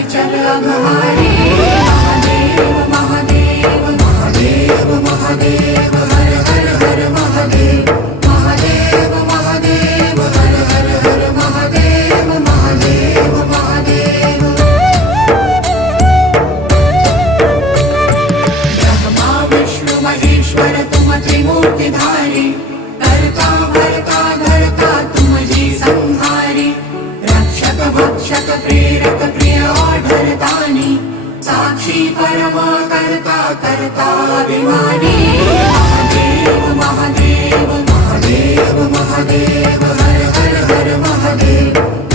विचल अघहारी महादेव महादेव महादेव महादेव हर हर हर महादेव महादेव महादेव हर हर हर महादेव महादेव महादेव ब्रह्मा विष्णु महेश्वर तुम त्रिमूर्तिधारी करता भरता धरता तुम जी संहारी रक्षक भक्षक प्रेरक प्रिय आढरतानी साक्षी परम करता करता अभिमानी महादेव महादेव महादेव महादेव हर हर हर महादेव